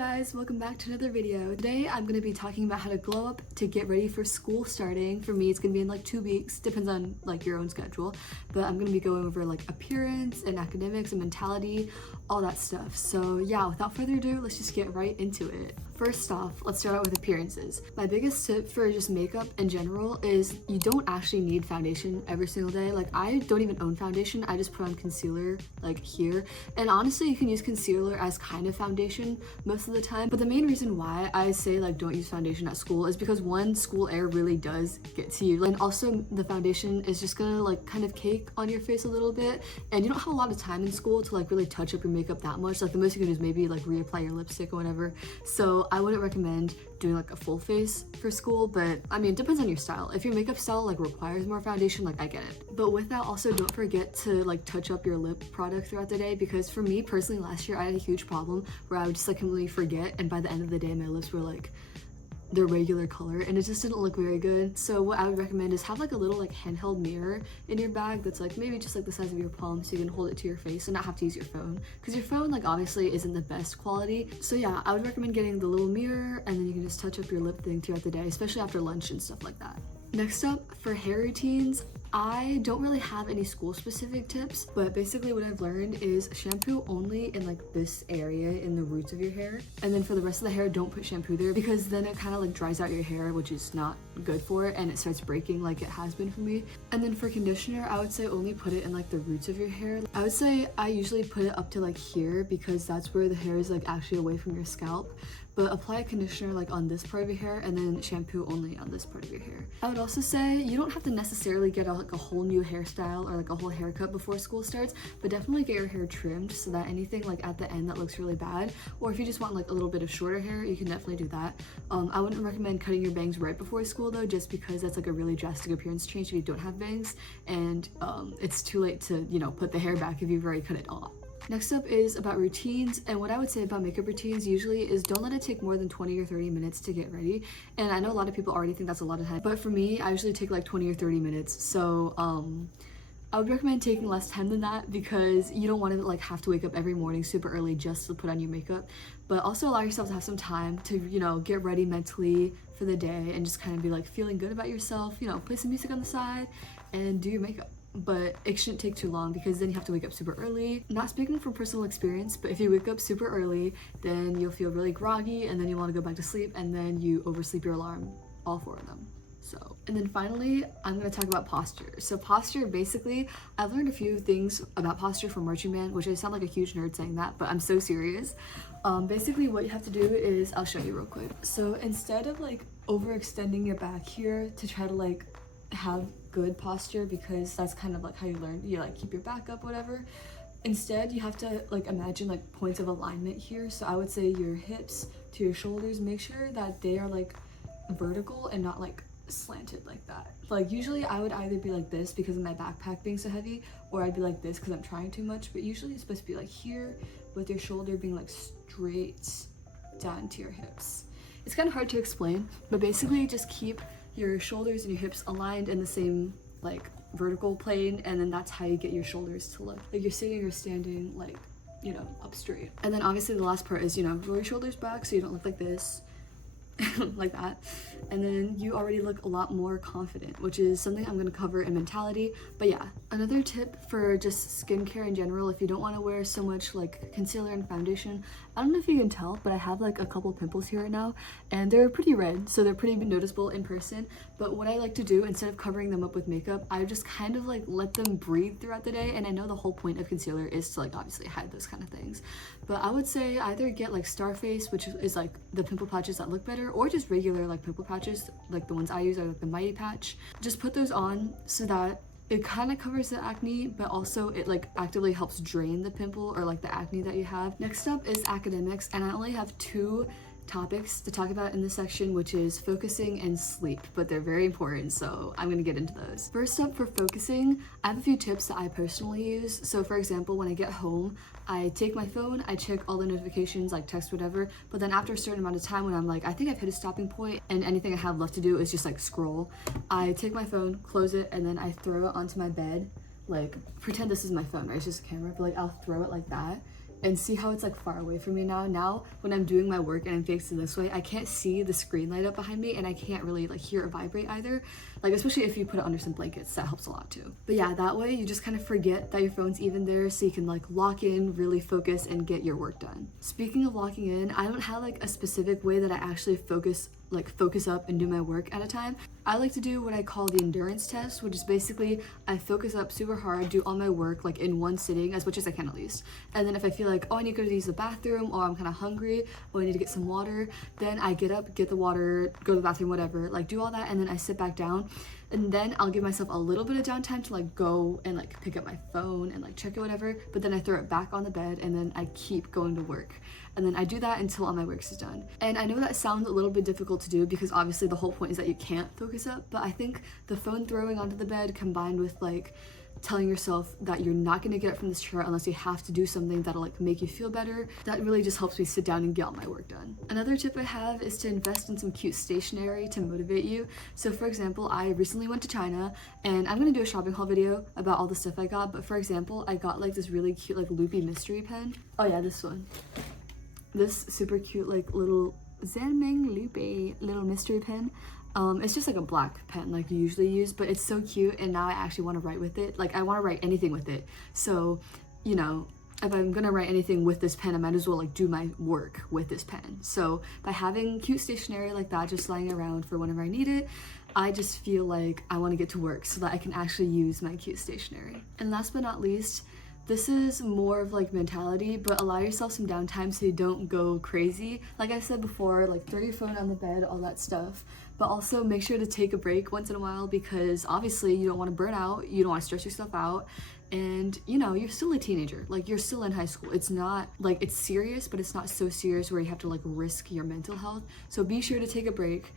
guys, welcome back to another video. Today I'm going to be talking about how to glow up to get ready for school starting. For me it's going to be in like 2 weeks, depends on like your own schedule, but I'm going to be going over like appearance and academics and mentality, all that stuff. So yeah, without further ado, let's just get right into it. First off, let's start out with appearances. My biggest tip for just makeup in general is you don't actually need foundation every single day. Like I don't even own foundation, I just put on concealer like here, and honestly you can use concealer as kind of foundation most of the time. But the main reason why I say like don't use foundation at school is because one, school air really does get to you, and also the foundation is just gonna like kind of cake on your face a little bit, and you don't have a lot of time in school to like really touch up your makeup that much. Like the most you can do is maybe like reapply your lipstick or whatever. So I wouldn't recommend doing like a full face for school, but I mean, it depends on your style. If your makeup style like requires more foundation, like I get it. But with that, also don't forget to like touch up your lip product throughout the day, because for me personally last year I had a huge problem where I would just like completely forget, and by the end of the day my lips were like their regular color and it just didn't look very good. So what I would recommend is have like a little like handheld mirror in your bag that's like maybe just like the size of your palm, so you can hold it to your face and not have to use your phone, because your phone like obviously isn't the best quality. So yeah, I would recommend getting the little mirror, and then you can just touch up your lip thing throughout the day, especially after lunch and stuff like that. Next up, for hair routines, I don't really have any school specific tips, but basically what I've learned is shampoo only in like this area in the roots of your hair, and then for the rest of the hair don't put shampoo there, because then it kind of like dries out your hair, which is not good for it, and it starts breaking like it has been for me. And then for conditioner, I would say only put it in like the roots of your hair. I would say I usually put it up to like here, because that's where the hair is like actually away from your scalp. But apply a conditioner like on this part of your hair, and then shampoo only on this part of your hair. I would also say you don't have to necessarily get like a whole new hairstyle or like a whole haircut before school starts, but definitely get your hair trimmed so that anything like at the end that looks really bad, or if you just want like a little bit of shorter hair, you can definitely do that. I wouldn't recommend cutting your bangs right before school though, just because that's like a really drastic appearance change if you don't have bangs, and it's too late to, you know, put the hair back if you've already cut it off. Next up is about routines, and what I would say about makeup routines usually is don't let it take more than 20 or 30 minutes to get ready. And I know a lot of people already think that's a lot of time, but for me I usually take like 20 or 30 minutes. So I would recommend taking less time than that, because you don't want to like have to wake up every morning super early just to put on your makeup, but also allow yourself to have some time to, you know, get ready mentally for the day and just kind of be like feeling good about yourself, you know, play some music on the side and do your makeup. But it shouldn't take too long, because then you have to wake up super early. Not speaking from personal experience, but if you wake up super early, then you'll feel really groggy, and then you want to go back to sleep, and then you oversleep your alarm, all 4 of them. So, and then finally, I'm going to talk about posture. So posture, basically, I've learned a few things about posture from Marching Band, which I sound like a huge nerd saying that, but I'm so serious. Basically what you have to do is, I'll show you real quick. So instead of like overextending your back here to try to like have good posture, because that's kind of like how you learn, you like keep your back up, whatever. Instead you have to like imagine like points of alignment here. So I would say your hips to your shoulders, make sure that they are like vertical and not like slanted like that. Like usually I would either be like this because of my backpack being so heavy, or I'd be like this because I'm trying too much, but usually it's supposed to be like here, with your shoulder being like straight down to your hips. It's kind of hard to explain, but basically just keep your shoulders and your hips aligned in the same like vertical plane, and then that's how you get your shoulders to look like you're sitting or standing like, you know, up straight. And then obviously the last part is, you know, roll your shoulders back so you don't look like this like that, and then you already look a lot more confident, which is something I'm going to cover in mentality. But yeah, another tip for just skincare in general, if you don't want to wear so much like concealer and foundation, I don't know if you can tell, but I have like a couple pimples here right now, and they're pretty red, so they're pretty noticeable in person. But what I like to do, instead of covering them up with makeup, I just kind of like let them breathe throughout the day. And I know the whole point of concealer is to like obviously hide those kind of things, but I would say either get like Starface, which is like the pimple patches that look better, or just regular like pimple patches, like the ones I use are like the Mighty Patch. Just put those on so that it kind of covers the acne, but also it like actively helps drain the pimple or like the acne that you have. Next up is academics, and I only have 2 topics to talk about in this section, which is focusing and sleep, but they're very important, so I'm gonna get into those. First up, for focusing, I have a few tips that I personally use. So for example, when I get home, I take my phone, I check all the notifications, like text, whatever, but then after a certain amount of time, when I'm like, I think I've hit a stopping point and anything I have left to do is just like scroll, I take my phone, close it, and then I throw it onto my bed. Like, pretend this is my phone, right? It's just a camera, but like I'll throw it like that, and see how it's like far away from me now. Now when I'm doing my work and I'm facing this way, I can't see the screen light up behind me, and I can't really like hear it vibrate either, like especially if you put it under some blankets. That helps a lot too. But yeah, that way you just kind of forget that your phone's even there, so you can like lock in, really focus, and get your work done. Speaking of locking in, I don't have like a specific way that I actually focus up and do my work at a time. I like to do what I call the endurance test, which is basically I focus up super hard, do all my work like in one sitting, as much as I can at least. And then if I feel like, oh, I need to go to use the bathroom, or I'm kind of hungry, or I need to get some water, then I get up, get the water, go to the bathroom, whatever, like do all that, and then I sit back down. And then I'll give myself a little bit of downtime to like go and like pick up my phone and like check it, whatever, but then I throw it back on the bed, and then I keep going to work. And then I do that until all my work is done. And I know that sounds a little bit difficult to do because obviously the whole point is that you can't focus up, but I think the phone throwing onto the bed combined with like telling yourself that you're not going to get up from this chair unless you have to do something that'll like make you feel better, that really just helps me sit down and get all my work done. Another tip I have is to invest in some cute stationery to motivate you. So for example, I recently went to China, and I'm going to do a shopping haul video about all the stuff I got, but for example, I got like this really cute like loopy mystery pen. Oh yeah, this one. This super cute like little Zanming loopy little mystery pen. It's just like a black pen like you usually use, but it's so cute, and now I actually want to write with it. Like I want to write anything with it. So, you know, if I'm gonna write anything with this pen, I might as well like do my work with this pen. So by having cute stationery like that just lying around for whenever I need it, I just feel like I want to get to work so that I can actually use my cute stationery. And last but not least, this is more of like mentality, but allow yourself some downtime so you don't go crazy. Like I said before, like throw your phone on the bed, all that stuff, but also make sure to take a break once in a while, because obviously you don't want to burn out, you don't want to stress yourself out, and you know, you're still a teenager, like you're still in high school. It's not like it's serious, but it's not so serious where you have to like risk your mental health. So be sure to take a break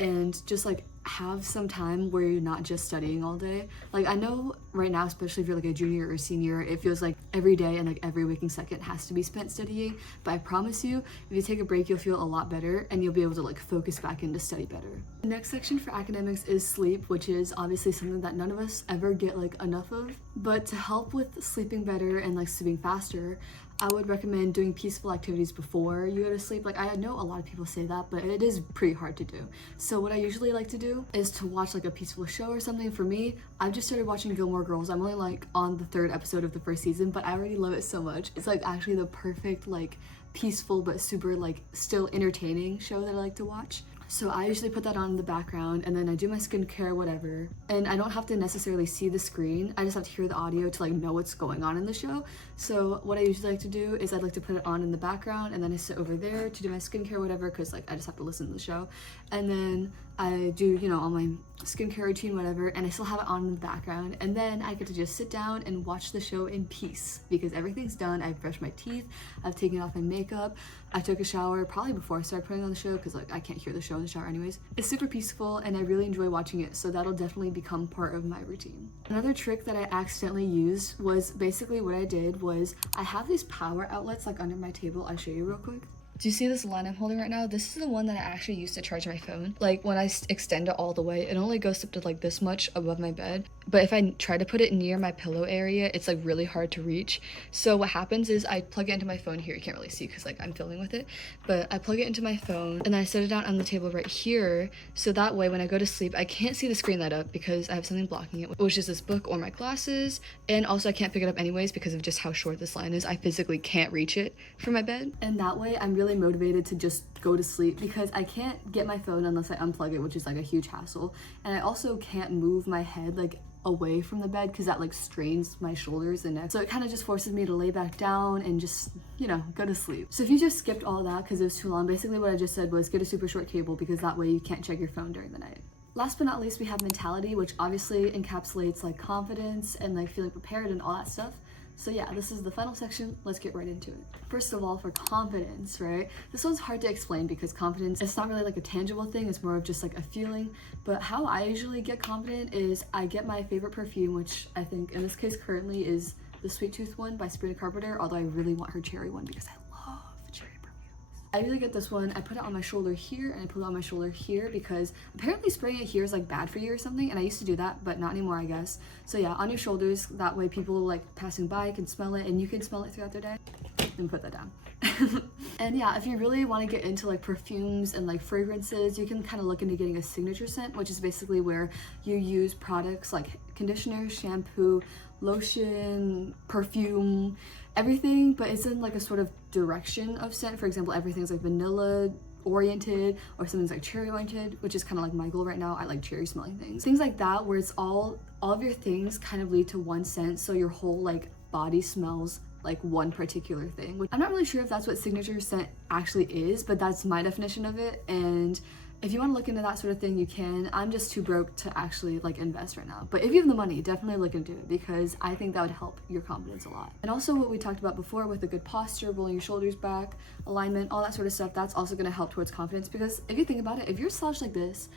and just like have some time where you're not just studying all day. Like I know right now, especially if you're like a junior or senior, it feels like every day and like every waking second has to be spent studying, but I promise you, if you take a break, you'll feel a lot better and you'll be able to like focus back in to study better. The next section for academics is sleep, which is obviously something that none of us ever get like enough of. But to help with sleeping better and like sleeping faster, I would recommend doing peaceful activities before you go to sleep. Like I know a lot of people say that, but it is pretty hard to do. So what I usually like to do is to watch like a peaceful show or something. For me, I've just started watching Gilmore Girls. I'm only like on the 3rd episode of the 1st season, but I already love it so much. It's like actually the perfect like peaceful but super like still entertaining show that I like to watch. So I usually put that on in the background, and then I do my skincare, whatever. And I don't have to necessarily see the screen. I just have to hear the audio to like know what's going on in the show. So what I usually like to do is I'd like to put it on in the background, and then I sit over there to do my skincare, whatever, because like I just have to listen to the show. And then I do, you know, all my skincare routine, whatever, and I still have it on in the background. And then I get to just sit down and watch the show in peace because everything's done. I've brushed my teeth, I've taken off my makeup, I took a shower probably before I started putting on the show because like I can't hear the show in the shower anyways. It's super peaceful and I really enjoy watching it, so that'll definitely become part of my routine. Another trick that I accidentally used was basically what I did was I have these power outlets like under my table. I'll show you real quick. Do you see this line I'm holding right now? This is the one that I actually use to charge my phone. Like when I extend it all the way, it only goes up to like this much above my bed. But if I try to put it near my pillow area, it's like really hard to reach. So what happens is I plug it into my phone here. You can't really see because like I'm filming with it, but I plug it into my phone and I set it down on the table right here. So that way when I go to sleep, I can't see the screen light up because I have something blocking it, which is this book or my glasses. And also I can't pick it up anyways because of just how short this line is. I physically can't reach it from my bed. And that way I'm really motivated to just go to sleep because I can't get my phone unless I unplug it, which is like a huge hassle. And I also can't move my head like away from the bed because that like strains my shoulders and neck. So it kind of just forces me to lay back down and just, you know, go to sleep. So if you just skipped all that because it was too long, basically what I just said was get a super short cable because that way you can't check your phone during the night. Last but not least, we have mentality, which obviously encapsulates like confidence and like feeling prepared and all that stuff. So yeah, this is the final section. Let's get right into it. First of all, for confidence, right? This one's hard to explain because confidence, it's not really like a tangible thing. It's more of just like a feeling. But how I usually get confident is I get my favorite perfume, which I think in this case currently is the Sweet Tooth one by Sabrina Carpenter, although I really want her cherry one because I love cherry perfumes. I usually get this one, I put it on my shoulder here and I put it on my shoulder here because apparently spraying it here is like bad for you or something, and I used to do that, but not anymore, I guess. So yeah, on your shoulders, that way people like passing by can smell it and you can smell it throughout their day. And put that down. And yeah, if you really want to get into like perfumes and like fragrances, you can kind of look into getting a signature scent, which is basically where you use products like conditioner, shampoo, lotion, perfume, everything, but it's in like a sort of direction of scent. For example, everything's like vanilla oriented or something's like cherry oriented, which is kind of like my goal right now. I like cherry smelling things like that, where it's all of your things kind of lead to one scent, so your whole like body smells like one particular thing. I'm not really sure if that's what signature scent actually is, but that's my definition of it. And if you want to look into that sort of thing, you can. I'm just too broke to actually like invest right now, but if you have the money, definitely look into it because I think that would help your confidence a lot. And also what we talked about before with a good posture, rolling your shoulders back, alignment, all that sort of stuff, that's also going to help towards confidence. Because if you think about it, if you're slouched like this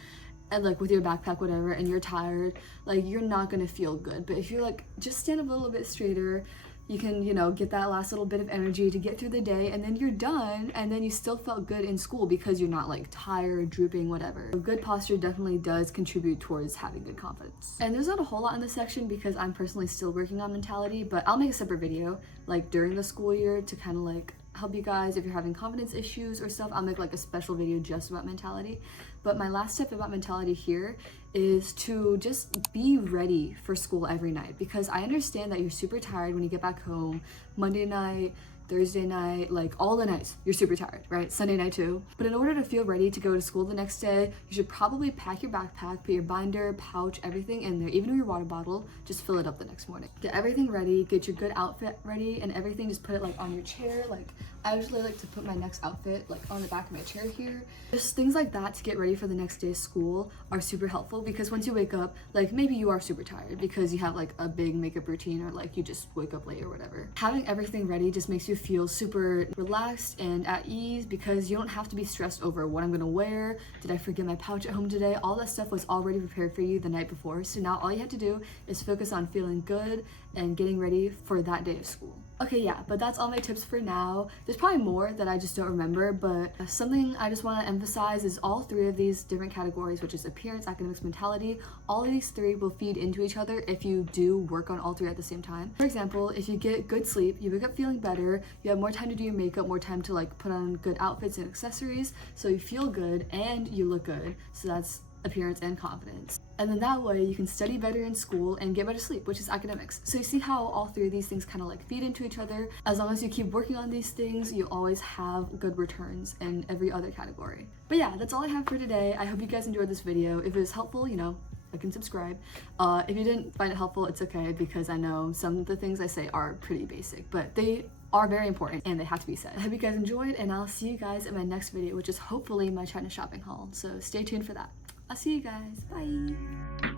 and like with your backpack, whatever, and you're tired, like you're not going to feel good. But if you're like just stand up a little bit straighter, you can, you know, get that last little bit of energy to get through the day, and then you're done, and then you still felt good in school because you're not like tired, drooping, whatever. A good posture definitely does contribute towards having good confidence. And there's not a whole lot in this section because I'm personally still working on mentality, but I'll make a separate video like during the school year to kind of like help you guys if you're having confidence issues or stuff. I'll make like a special video just about mentality. But my last tip about mentality here is to just be ready for school every night, because I understand that you're super tired when you get back home, Monday night, Thursday night, like all the nights, you're super tired, right? Sunday night too. But in order to feel ready to go to school the next day, you should probably pack your backpack, put your binder, pouch, everything in there, even your water bottle, just fill it up the next morning. Get everything ready, get your good outfit ready and everything, just put it like on your chair. Like I usually like to put my next outfit like on the back of my chair here. Just things like that to get ready for the next day's school are super helpful, because once you wake up, like maybe you are super tired because you have like a big makeup routine or like you just wake up late or whatever. Having everything ready just makes you feel super relaxed and at ease, because you don't have to be stressed over what I'm gonna wear. Did I forget my pouch at home today? All that stuff was already prepared for you the night before. So now all you have to do is focus on feeling good and getting ready for that day of school. Okay, yeah, but that's all my tips for now. There's probably more that I just don't remember, but something I just want to emphasize is all three of these different categories, which is appearance, academics, mentality, all of these three will feed into each other if you do work on all three at the same time. For example, if you get good sleep, you wake up feeling better, you have more time to do your makeup, more time to like put on good outfits and accessories, so you feel good and you look good. So that's appearance and confidence. And then that way you can study better in school and get better sleep, which is academics. So you see how all three of these things kind of like feed into each other. As long as you keep working on these things, you always have good returns in every other category. But yeah, that's all I have for today. I hope you guys enjoyed this video. If it was helpful, you know, like and subscribe. If you didn't find it helpful, it's okay, because I know some of the things I say are pretty basic, but they are very important and they have to be said. I hope you guys enjoyed, and I'll see you guys in my next video, which is hopefully my China shopping haul. So stay tuned for that. I'll see you guys. Bye.